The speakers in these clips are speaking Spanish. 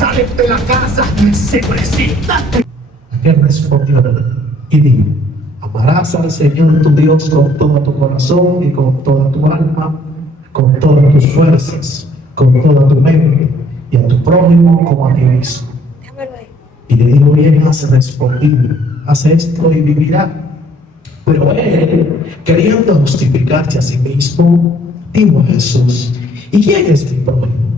salen de la casa, se presentan. Aquel respondió y dijo: amarás al Señor tu Dios con todo tu corazón y con toda tu alma, con todas tus fuerzas, con toda tu mente, y a tu prójimo como a ti mismo. Y le dijo: bien has respondido, haz esto y vivirá. Pero él, queriendo justificarse a sí mismo, dijo a Jesús: ¿y quién es mi prójimo?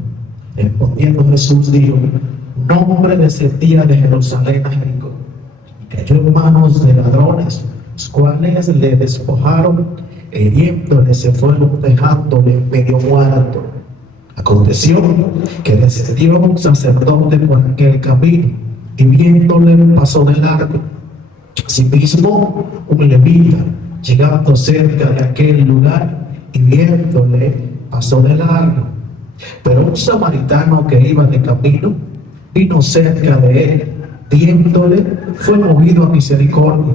Respondiendo Jesús dijo: un hombre descendía de Jerusalén a Jericó y cayó en manos de ladrones, los cuales le despojaron, e hiriéndole se fueron, dejándole medio muerto. Aconteció que descendió un sacerdote por aquel camino y viéndole pasó de largo. Asimismo, un levita, llegando cerca de aquel lugar y viéndole, pasó de largo. Pero un samaritano que iba de camino vino cerca de él, viéndole, fue movido a misericordia,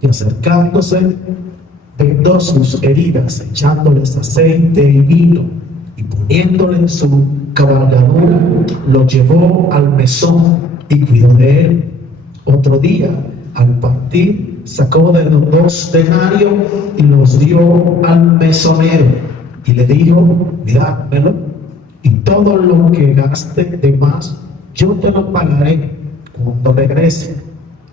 y acercándose, vendó sus heridas, echándoles aceite y vino, y poniéndole en su cabalgadura, lo llevó al mesón y cuidó de él. Otro día, al partir, sacó de los 2 denarios y los dio al mesonero, y le dijo: cuidádmelo, y todo lo que gaste de más, yo te lo pagaré cuando regrese.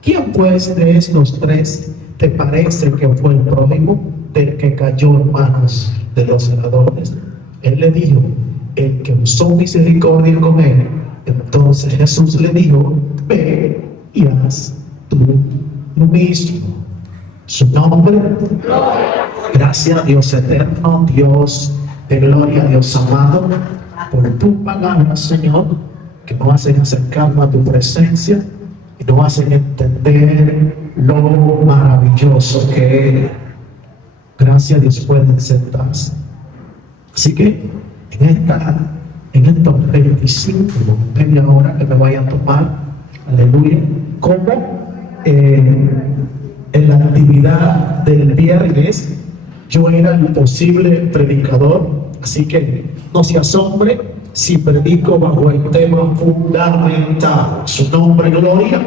¿Quién pues de estos 3 te parece que fue el prójimo del que cayó en manos de los ladrones? Él le dijo: el que usó misericordia con él. Entonces Jesús le dijo: ve y haz tú lo mismo. Su nombre. Gracias, Dios eterno, Dios de gloria, Dios amado, por tu palabra, Señor, que nos hacen acercarnos a tu presencia y nos hacen entender lo maravilloso que eres. Gracias, Dios, pueden sentarse. Así que en estos 25, media hora que me vayan a tomar, aleluya, como en la actividad del viernes, yo era el posible predicador, así que no se asombre si predico bajo el tema fundamental. Su nombre, gloria.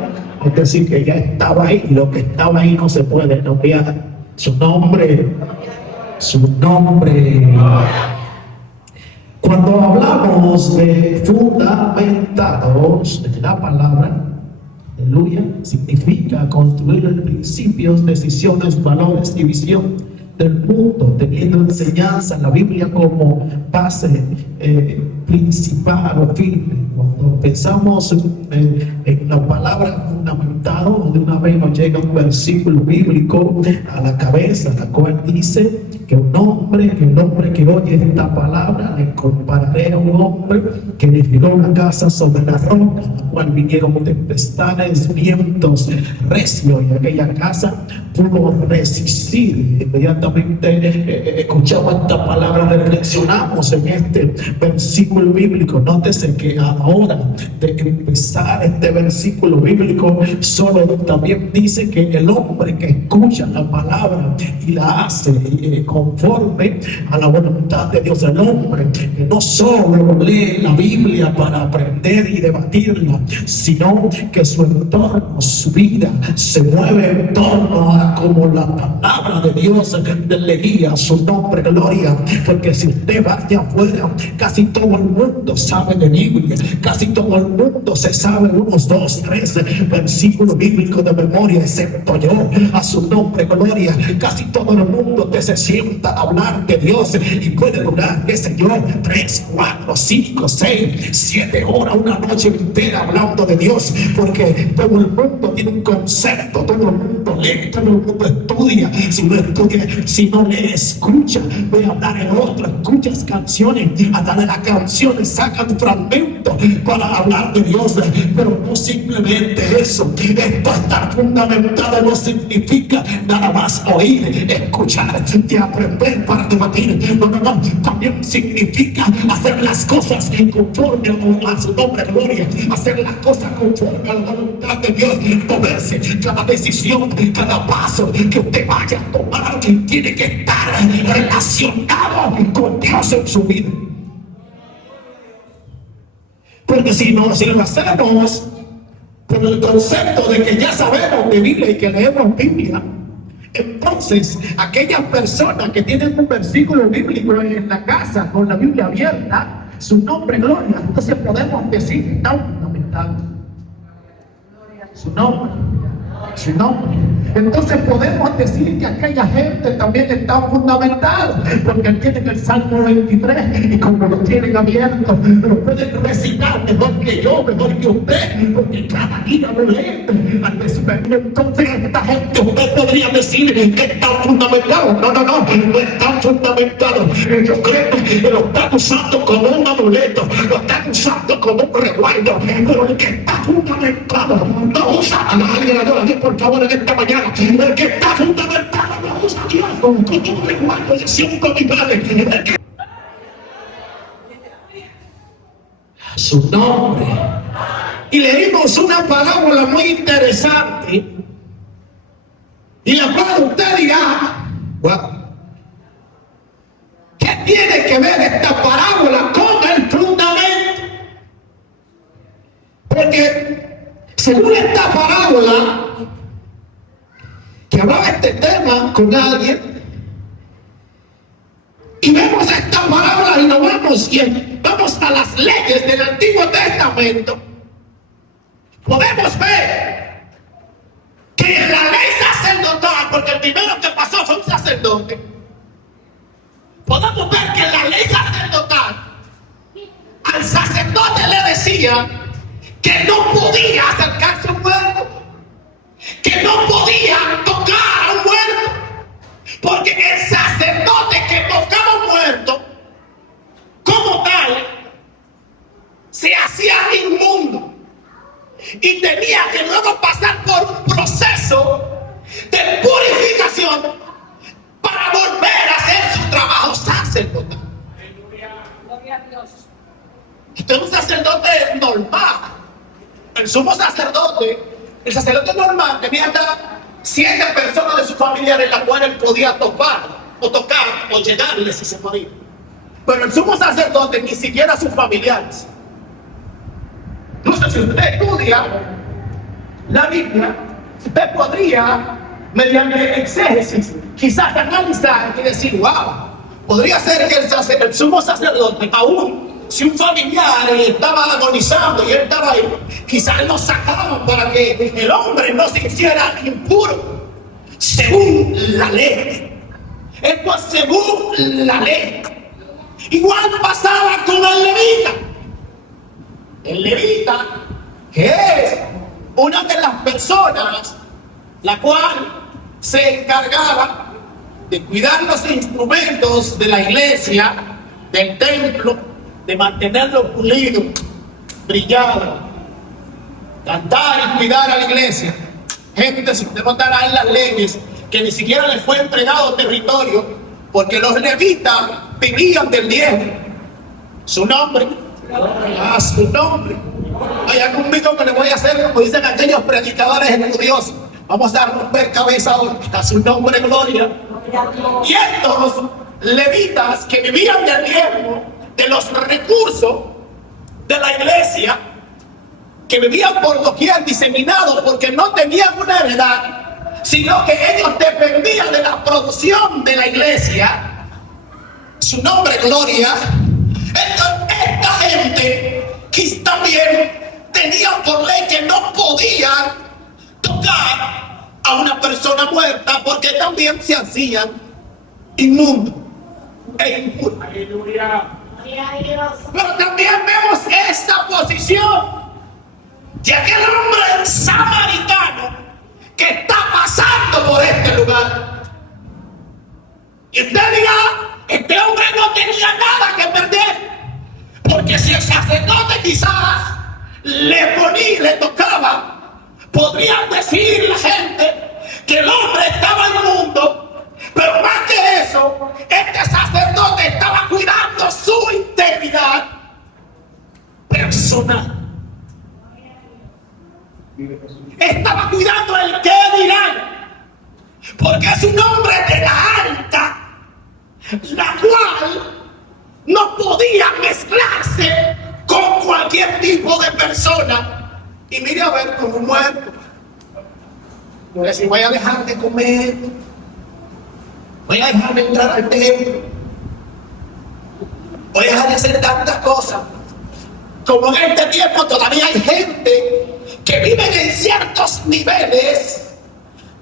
Es decir, que ya estaba ahí, y lo que estaba ahí no se puede cambiar. Su nombre. Cuando hablamos de fundamentados, de la palabra, aleluya, significa construir principios, decisiones, valores y visión del mundo, teniendo enseñanza en la Biblia como base principal o firme. Cuando pensamos en la palabra fundamentado, de una vez nos llega un versículo bíblico a la cabeza, la cual dice que el hombre que oye esta palabra le compararé a un hombre que edificó una casa sobre la roca, a la cual vinieron tempestades, vientos recios, y aquella casa pudo resistir. Inmediatamente escuchamos esta palabra, reflexionamos en este versículo bíblico. Nótese que ahora de empezar este versículo bíblico, solo también dice que el hombre que escucha la palabra y la hace conforme a la voluntad de Dios, el hombre que no solo lee la Biblia para aprender y debatirla, sino que su entorno, su vida se mueve en torno a como la palabra de Dios le guía. Su nombre, gloria. Porque si usted va allá afuera, casi todo el mundo sabe de Biblia, casi todo el mundo se sabe unos 2, 3 versículos bíblicos de memoria, excepto yo. A su nombre, gloria. Casi todo el mundo que se sienta a hablar de Dios y puede durar, qué sé yo, 3, 4, 5, 6, 7 horas, una noche entera hablando de Dios, porque todo el mundo tiene un concepto, todo el mundo lee, todo el mundo estudia. Si no estudia, si no le escucha, voy a hablar en otro, escuchas canciones, hasta de las canciones sacan fragmentos para hablar de Dios. Pero no simplemente eso, esto estar fundamentado no significa nada más oír, escuchar y aprender para debatir. No, también significa hacer las cosas conforme a su nombre, gloria, hacer las cosas conforme a la voluntad de Dios, moverse. Cada decisión, cada paso que usted vaya a tomar tiene que estar relacionado con Dios en su vida. Porque si lo hacemos con el concepto de que ya sabemos de Biblia y que leemos Biblia, entonces aquellas personas que tienen un versículo bíblico en la casa con la Biblia abierta, su nombre, gloria, entonces podemos decir que está fundamentado. Su nombre. Entonces podemos decir que aquella gente también está fundamentada, porque tienen el Salmo 23 y como lo tienen abierto, lo pueden recitar mejor que yo, mejor que usted, porque cada día lo leen. Entonces esta gente, usted podría decir que está fundamentado. No están fundamentados. Yo creo que lo están usando como un amuleto, lo están usando como un resguardo, pero el que está fundamentado no usa a nadie. Por favor, en esta mañana, el que está fundamentado no usa a Dios como un resguardo de Sion con mi padre. Su nombre. Y leímos una parábola muy interesante, y la cual usted dirá, wow, ¿qué tiene que ver esta parábola con el fundamento? Porque según esta parábola, que hablaba este tema con alguien, y vemos esta parábola y nos vamos a las leyes del Antiguo Testamento, podemos ver que en la ley sacerdotal, porque el primero que pasó fue un sacerdote, podemos ver que en la ley sacerdotal al sacerdote le decía que no podía acercarse a un muerto, que no podía tocar a un muerto, porque el sacerdote que tocaba a un muerto, como tal, se hacía inmundo y tenía que luego pasar por un proceso de purificación para volver a hacer su trabajo sacerdotal. Usted es un sacerdote normal. El sumo sacerdote, el sacerdote normal tenía hasta 7 personas de su familia en las cuales él podía tocar o llegarle si se podía. Pero el sumo sacerdote ni siquiera sus familiares. No sé si usted estudia la Biblia, usted podría, mediante exégesis, quizás analizar y decir, wow, podría ser que el sumo sacerdote, aún si un familiar estaba agonizando y él estaba ahí, quizás lo sacaban para que el hombre no se hiciera impuro, según la ley. Esto es según la ley. Igual pasaba con el levita. El levita, que es una de las personas la cual se encargaba de cuidar los instrumentos de la iglesia, del templo, de mantenerlo pulido, brillado, cantar y cuidar a la iglesia. Gente, si usted notará en las leyes que ni siquiera les fue entregado territorio, porque los levitas vivían del diezmo. Su nombre, su nombre. Hay algún video que le voy a hacer, como dicen aquellos predicadores estudiosos. Vamos a romper cabeza hoy, a su nombre, gloria. Y estos levitas que vivían del diezmo, de los recursos de la iglesia, que vivían por doquier diseminados porque no tenían una heredad, sino que ellos dependían de la producción de la iglesia. Su nombre, gloria. Esta gente que también tenían por ley que no podían tocar a una persona muerta porque también se hacían inmundos e impuros. Pero también vemos esta posición de aquel hombre samaritano que está pasando por este lugar. Y usted dirá, este hombre no tenía nada que perder, porque si el sacerdote quizás le tocaba, podrían decir la gente que el hombre estaba inmundo. Pero más que eso, este sacerdote estaba cuidando su integridad personal. Estaba cuidando el qué dirán, porque es un hombre de la alta, la cual no podía mezclarse con cualquier tipo persona y mire a ver como un muerto. Porque si voy a dejar de comer, voy a dejar de entrar al templo, voy a dejar de hacer tantas cosas. Como en este tiempo todavía hay gente que viven en ciertos niveles,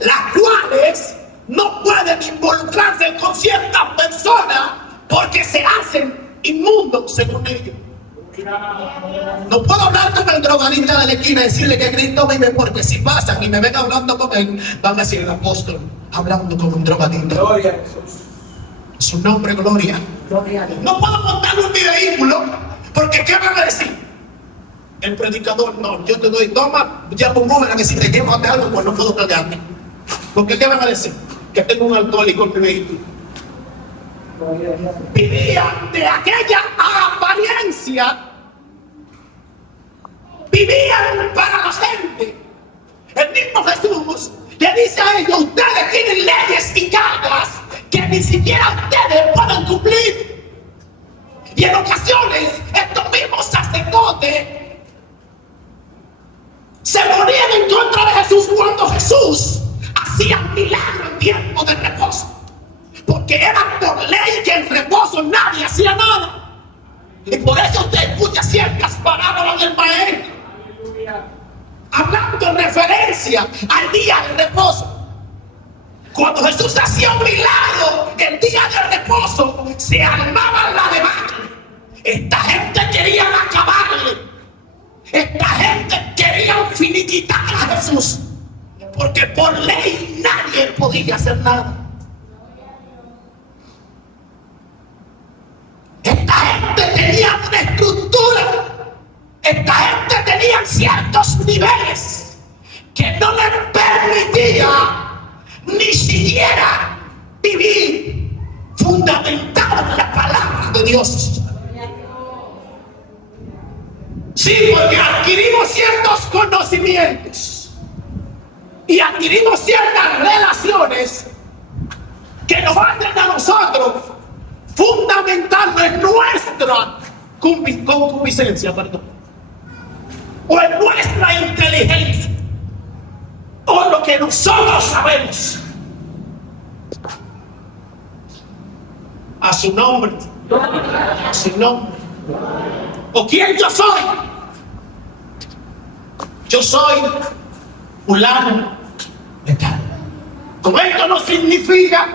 las cuales no pueden involucrarse con ciertas personas porque se hacen inmundos según ellos. No puedo hablar con el drogadicta de la esquina y decirle que Cristo vive, porque si pasan y me ven hablando con él, van a decir el apóstol hablando con un drogadicta. Gloria a Jesús. Su nombre, gloria. No puedo montarle un vehículo porque ¿qué van a decir? El predicador, no, yo te doy, toma, ya con Uber, que si te llevo de algo, pues no puedo pagarte. Porque ¿qué van a decir? Que tengo un alcohólico en mi vehículo. Vivían de aquella apariencia, vivían para la gente. El mismo Jesús le dice a ellos: ustedes tienen leyes y cargas que ni siquiera ustedes pueden cumplir. Y en ocasiones estos mismos sacerdotes se morían en contra de Jesús cuando Jesús hacía milagros en tiempo de reposo. Porque era por ley que en reposo nadie hacía nada. Y por eso usted escucha ciertas parábolas del maestro hablando en referencia al día de reposo. Cuando Jesús hacía un milagro el día de reposo, se armaban la debacle. Esta gente quería acabarle. Esta gente quería finiquitar a Jesús. Porque por ley nadie podía hacer nada. Esta gente tenía una estructura. Esta gente tenía ciertos niveles que no les permitía ni siquiera vivir fundamentado en la palabra de Dios. Sí, porque adquirimos ciertos conocimientos y adquirimos ciertas relaciones que nos hacen a nosotros fundamentarnos en nuestra concupiscencia, o en nuestra inteligencia, o lo que nosotros sabemos. A su nombre, a su nombre. ¿O quién yo soy? Yo soy fulano de tal. Como esto no significa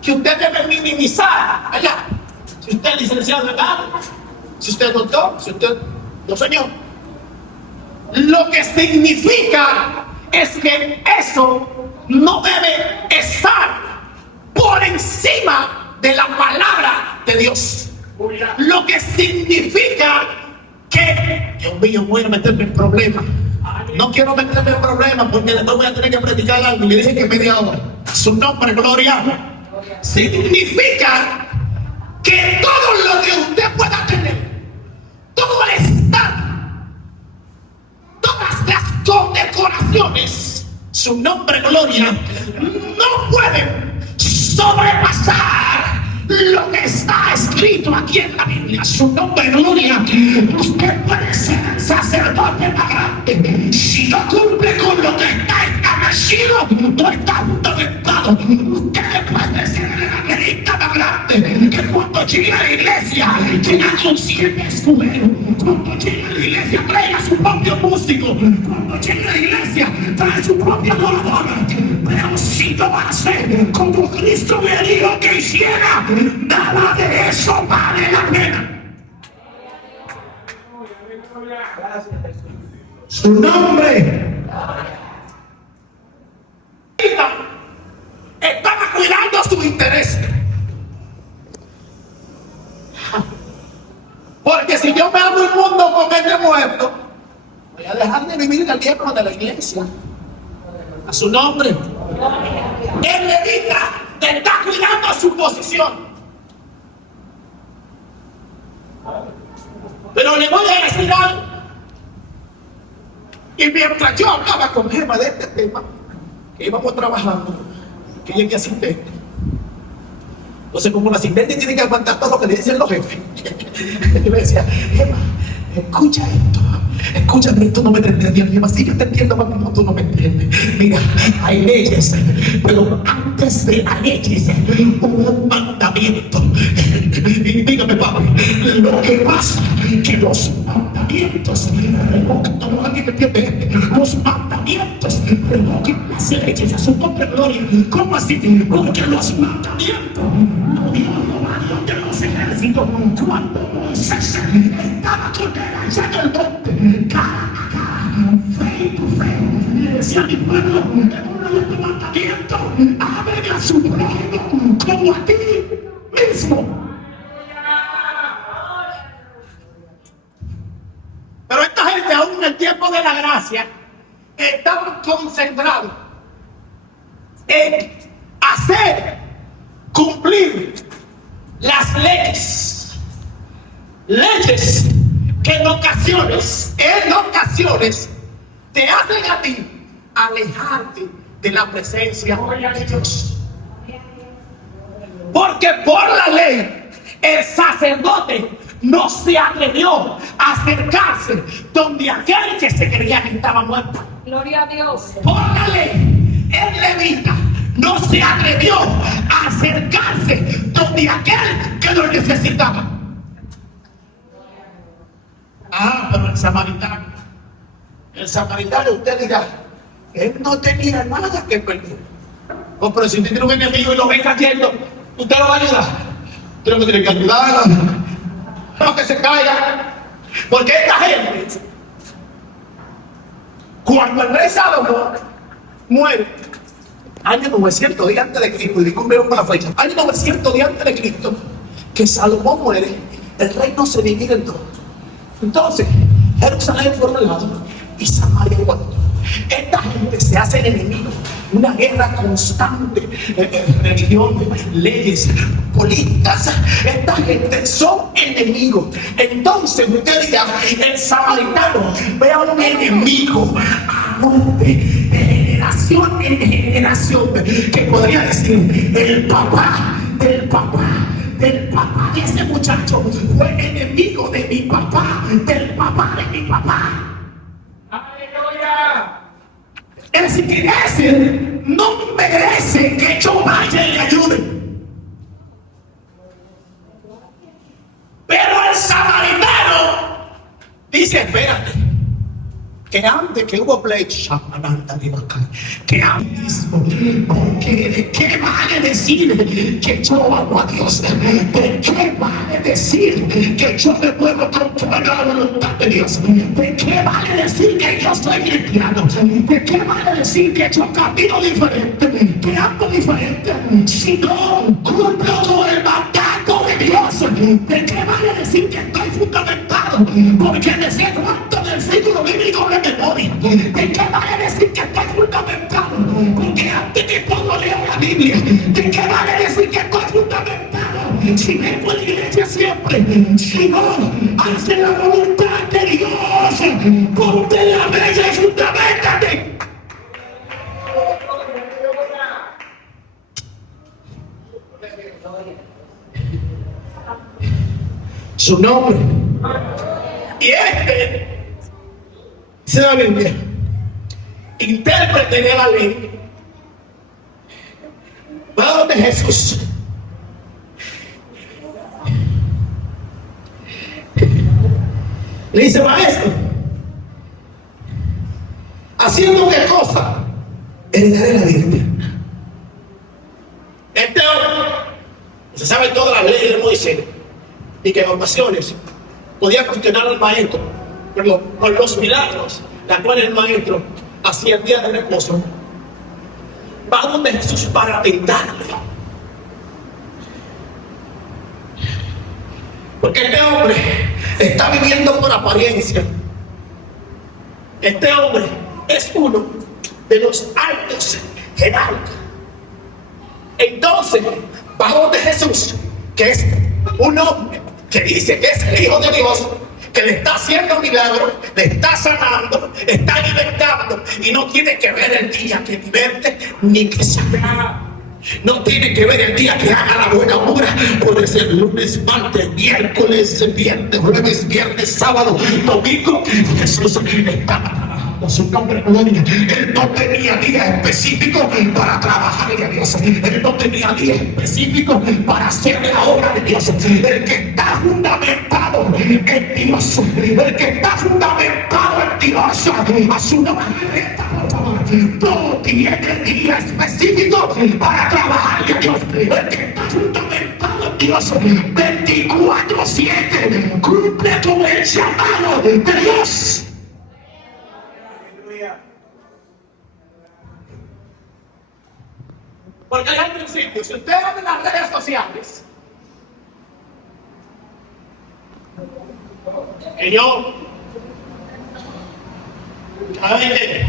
que usted debe minimizar allá. Si usted es licenciado en algo, si usted es doctor, si usted no, señor. Lo que significa es que eso no debe estar por encima de la palabra de Dios. Lo que significa que, Dios mío, voy a meterme en problemas. No quiero meterme en problemas porque después voy a tener que predicar algo. Y le dije que media hora. Su nombre, gloria. Significa que todo lo que usted pueda tener, todo el estado, todas las condecoraciones, su nombre, gloria, no pueden sobrepasar lo que está escrito aquí en la Biblia. Su nombre, gloria. Usted puede ser sacerdote más grande. Si no cumple con lo que está establecido, no está fundamentado. Usted puede ser el evangelista más grande, que cuando llegue a la iglesia llega con 7 escuderos. Cuando llegue a la iglesia traiga su propio músico. Cuando llegue a la iglesia trae su propia adorador. Pero si no hace como Cristo me dijo que hiciera, nada de eso vale la pena. Su nombre. Estaba cuidando su interés. Porque si yo me hago el mundo con este muerto, voy a dejar de vivir en el tiempo de la iglesia. A su nombre. El levita está cuidando su posición. Pero le voy a decir algo. Y mientras yo hablaba con Gemma de este tema, que íbamos trabajando, que ella es mi asistente. Entonces, como la asistente tiene que aguantar todo lo que le dicen los jefes, yo le decía: Gemma, escucha esto. Escúchame, tú no me estás entendiendo. Sí, yo te entiendo, pero no, tú no me entiendes. Mira, hay leyes, pero antes de las leyes hubo un mandamiento. Y dígame, papi, lo que pasa que los mandamientos los mandamientos revocan las leyes a su propia gloria. ¿Cómo así? Porque los mandamientos no dieron de los ejércitos cuando Moisés estaba con él allá en el monte, cara a cara, frente a frente. Le decía a mi pueblo, en uno de tus mandamientos, amen a su prójimo como a ti mismo. Pero esta gente, aún en el tiempo de la gracia, estaban concentrados en hacer cumplir las leyes. Leyes que en ocasiones, te hacen a ti alejarte de la presencia de Dios. Porque por la ley, el sacerdote no se atrevió a acercarse donde aquel que se creía que estaba muerto. Gloria a Dios. Por la ley, el levita no se atrevió a acercarse donde aquel que lo necesitaba. Pero el samaritano, usted dirá, él no tenía nada que perder. Pero si usted tiene un enemigo y lo ve cayendo, usted lo va a ayudar. Usted no tiene que ayudar, no que se caiga. Porque esta gente, cuando el rey Salomón muere, año 900 días antes de Cristo, y disculpe con la fecha, año 900 días antes de Cristo, que Salomón muere, el reino se divide en dos. Entonces, Jerusalén por un lado y Samaria por otro. Esta gente se hace enemigos, una guerra constante, religión, leyes, políticas. Esta gente son enemigos. Entonces usted dirá, el samaritano ve a un enemigo a muerte, de generación en generación, que podría decir el papá del papá de ese muchacho fue enemigo de mi papá, del papá de mi papá. ¡Aleluya! Ese que ese no merece que yo vaya y le ayude. Pero el samaritano dice, espérate, que antes que hubo pleito, que antes, porque ¿de qué vale decir que yo amo a Dios? ¿De qué vale decir que yo me puedo controlar la voluntad de Dios? ¿De qué vale decir que yo soy cristiano? ¿De qué vale decir que yo camino diferente, que ando diferente, si no cumplo con el mandato de Dios? ¿De qué vale decir que estoy fundamentado? Porque me sé cuánto versículo bíblico de memoria. ¿De qué vale decir que estoy fundamentado? Porque antes que todo leo la Biblia. ¿De qué vale decir que estoy fundamentado? Si vengo a la iglesia siempre, si no hace la voluntad de Dios, ponte la mesa y fundamentate. Su nombre. Y dice la Biblia, intérprete de la ley, va donde Jesús. Le dice, maestro, ¿haciendo qué cosa? Heredaré la vida eterna. Este hombre se sabe todas las leyes de Moisés y que en ocasiones podía cuestionar al maestro por los milagros, la cual el maestro hacía el día de reposo. Va donde Jesús para tentarle. Porque este hombre está viviendo por apariencia. Este hombre es uno de los altos jerarcas. Entonces, va donde Jesús, que es un hombre que dice que es el Hijo de Dios, que le está haciendo milagros, le está sanando, está libertando, y no tiene que ver el día que liberte ni que sana. No tiene que ver el día que haga la buena obra. Puede ser lunes, martes, miércoles, viernes, jueves, viernes, sábado, domingo. Jesús estaba trabajando su nombre. Él no tenía día específico para trabajarle a Dios. Él no tenía día específico para hacer la obra de Dios. El que está fundamentado en Dios, el que está fundamentado en Dios, a su nombre. No tiene día específico para trabajar a Dios. El que está fundamentado en Dios 24/7 cumple con el llamado de Dios. Porque hay un principio. Si usted abre las redes sociales, que yo, cada vez que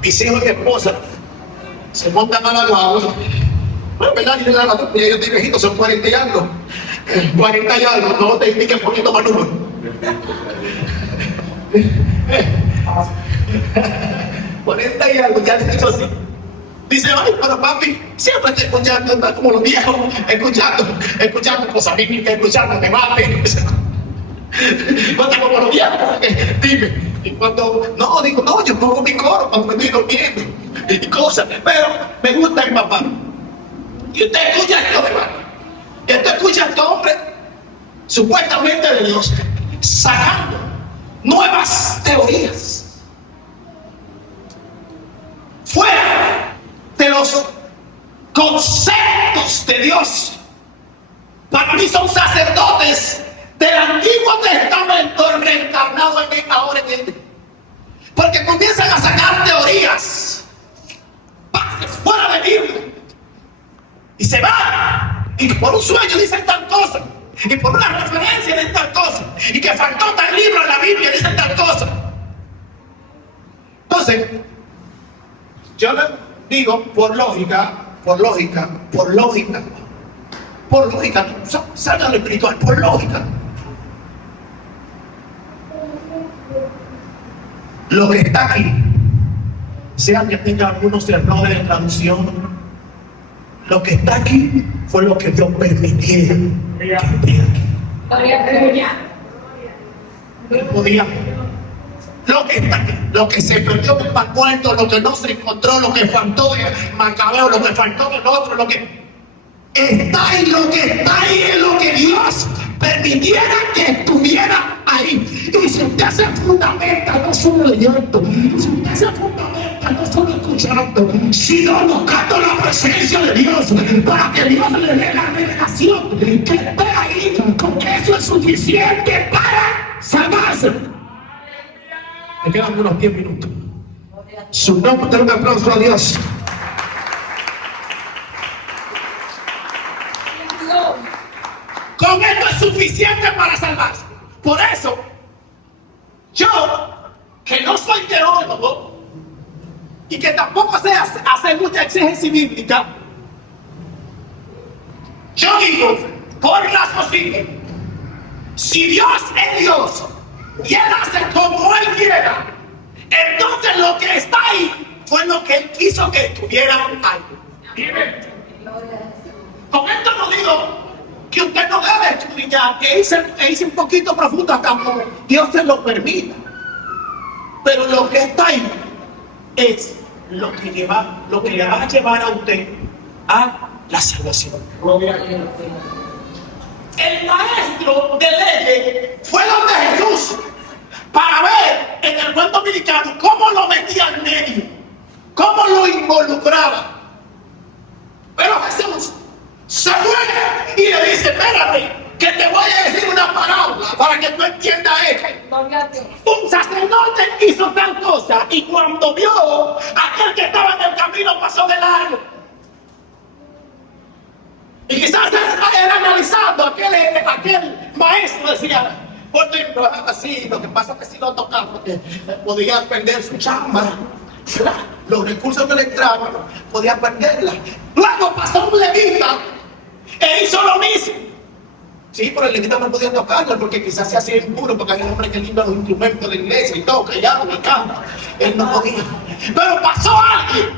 mis hijos y mi esposa se montan a la guagua, bueno, ¿verdad? Yo estoy viejito, son 40 y algo. 40 y algo, no te indique un poquito más número. 40 y algo, ya he dicho así. Dice, ay, pero papi, siempre estoy escuchando, está como los viejos, escuchando cosas bíblicas, escuchando debates. No está como los viejos, dime. Y cuando, no, digo, no, yo pongo mi coro cuando me estoy durmiendo y cosas, pero me gusta el papá. Y usted escucha a estos demás, y usted escucha a este hombre, supuestamente de Dios, sacando nuevas teorías fuera de los conceptos de Dios. Para mí son sacerdotes del Antiguo Testamento reencarnados en él, ahora en él. Porque comienzan a sacar teorías, bases fuera de Biblia. Y se van. Y por un sueño dicen tal cosa. Y por una referencia dicen tal cosa. Y que faltó tal libro en la Biblia dicen tal cosa. Entonces, yo le digo por lógica, salga lo espiritual, por lógica. Lo que está aquí, sea que tenga algunos errores de traducción, lo que está aquí fue lo que Dios permitiera que esté aquí. No podía. Lo que está aquí, lo que se perdió en el Mar Muerto, lo que no se encontró, lo que faltó en Macabeo, lo que faltó en el otro, lo que está ahí, lo que está ahí es lo que Dios permitiera que estuviera ahí. Y si usted se fundamenta no solo leyendo, si usted se fundamenta no solo escuchando, sino buscando la presencia de Dios, para que Dios le dé la revelación que esté ahí, porque eso es suficiente para salvarse. Me quedan unos 10 minutos. Su nombre, un aplauso a Dios. Con esto es suficiente para salvarse. Por eso, yo, que no soy teólogo y que tampoco sé hacer mucha exégesis bíblica, yo digo, por razón siguiente, si Dios es Dios y Él hace como Él quiera, entonces lo que está ahí fue lo que Él quiso que estuviera ahí. Con esto no digo que usted no debe estudiar, que hice un poquito profundo hasta como Dios se lo permita. Pero lo que está ahí es lo que le va a llevar a usted a la salvación. El maestro de leyes fue donde Jesús para ver en el buen dominicano cómo lo metía en medio, cómo lo involucraba. Pero Jesús se fue y le dice, espérate, que te voy a decir una parábola para que tú entiendas esto. Un sacerdote hizo tal cosa y cuando vio aquel que estaba en el camino pasó de largo. Y quizás él analizando aquel maestro decía, por ejemplo, así, lo que pasa es que si lo tocaba, podía perder su chamba. Los recursos que le entraban, podía perderla. Luego pasó un levita e hizo lo mismo. Sí, pero el levita no podía tocarla porque quizás se hacía impuro, porque hay un hombre que limpia los instrumentos de la iglesia y toca y habla y canta. Él no podía. Pero pasó alguien,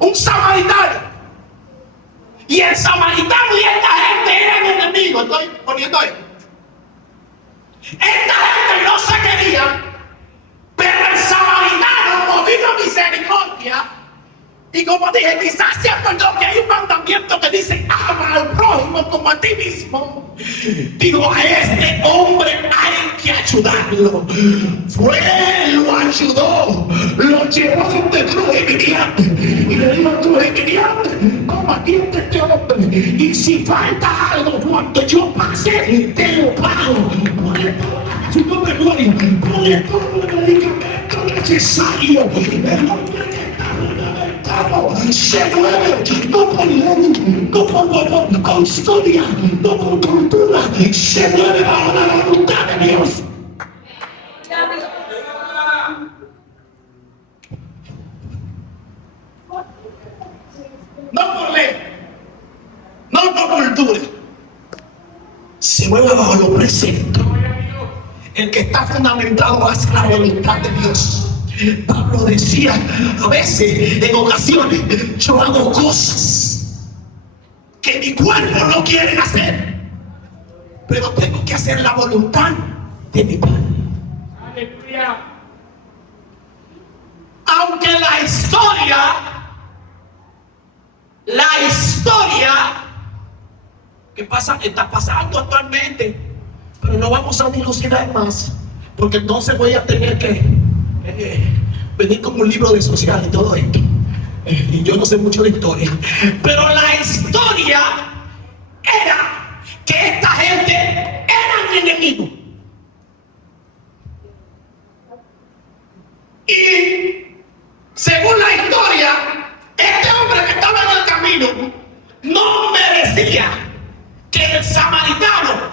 un samaritano, Y el samaritano y esta gente eran enemigos. Estoy poniendo esto. Esta gente no se quería, pero el samaritano, movido a misericordia, y como dije, quizás se acordó que hay un mandamiento que dice: ama al prójimo como a ti mismo. Digo, a este hombre hay que ayudarlo. Fue, lo ayudó, lo llevó donde Trujiminiante y le dijo: Trujiminiante, combatiente este hombre, y si falta algo cuando yo pase, te lo pago. Ponle toda su nombre gloria, ponle todo el medicamento necesario. El hombre que se mueve, no por ley, no por custodia, no por cultura, se mueve bajo la voluntad de Dios. No por ley, no por cultura, se mueve bajo lo presente. El que está fundamentado hacia la voluntad de Dios. Pablo decía, a veces, en ocasiones, yo hago cosas que mi cuerpo no quiere hacer, pero tengo que hacer la voluntad de mi Padre. Aleluya. Aunque la historia que está pasando actualmente, pero no vamos a dilucidar más, porque entonces voy a tener que venir como un libro de social y todo esto. Y yo no sé mucho de historia, pero la historia era que esta gente eran enemigos. Y según la historia, este hombre que estaba en el camino no merecía que el samaritano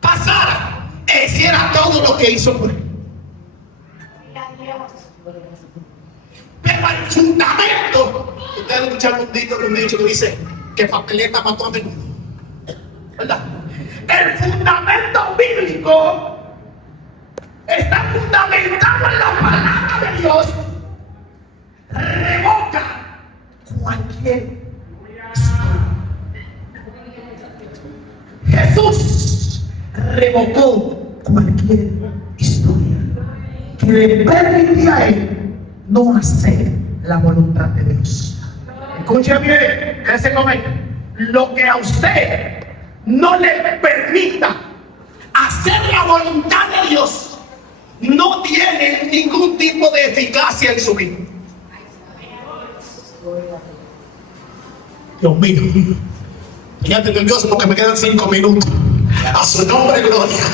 pasara e hiciera todo lo que hizo por él. Pero el fundamento, ustedes escucharon un dicho que dice que papeleta mató a menudo, ¿verdad? El fundamento bíblico está fundamentado en la palabra de Dios. Revoca cualquier historia. Jesús revocó cualquier historia que le permitía a él no hacer la voluntad de Dios. Escuche bien, ese momento. Lo que a usted no le permita hacer la voluntad de Dios no tiene ningún tipo de eficacia en su vida. Dios mío, fíjate nervioso porque me quedan 5 minutos. A su nombre, gloria.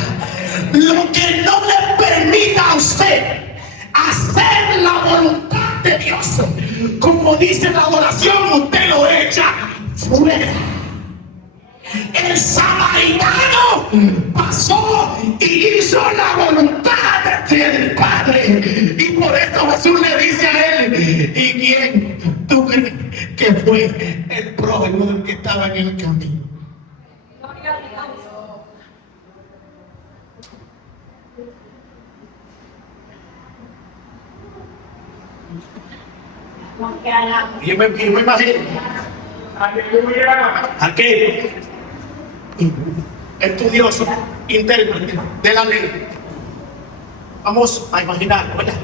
Lo que no le permita a usted hacer la voluntad de Dios, como dice la adoración, usted lo echa fuera. El samaritano pasó y hizo la voluntad del Padre, y por eso Jesús le dice a él: ¿y quién tú crees que fue el prójimo del que estaba en el camino? Y me imagino aquel estudioso intérprete de la ley. Vamos a imaginar, ¿verdad?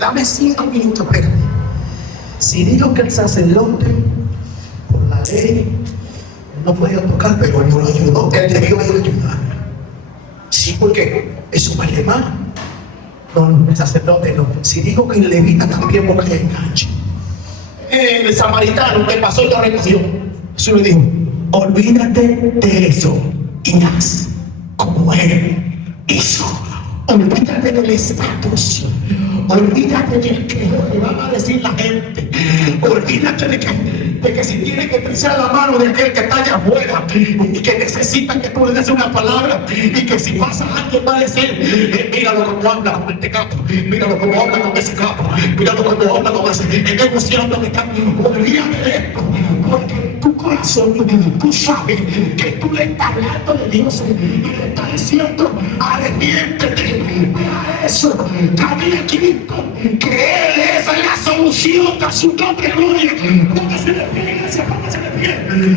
Dame 5 minutos, espérate. Si digo que el sacerdote, por la ley, no podía tocar, pero él no lo ayudó, él debió ayudar. Sí, porque eso vale más. No, el sacerdote no. Si digo que el levita también, porque hay enganche. El samaritano que pasó y lo recogió, Jesús le dijo: olvídate de eso y haz como él hizo. Olvídate del estatus, olvídate de que le van a decir la gente, olvídate de que si tiene que trizar la mano de aquel que está allá afuera y que necesita que tú le des una palabra, y que si pasa algo va a decir: míralo como habla con este capo, míralo como habla con ese capo, míralo como habla con ese negociando que está. Olvídate de esto, porque tú corazón, tú sabes que tú le estás hablando de Dios y le estás diciendo, arrepiéntete, deja eso, camina a Cristo, que Él es la solución a su nombre gloria. Póngase de pie, iglesia, póngase de pie.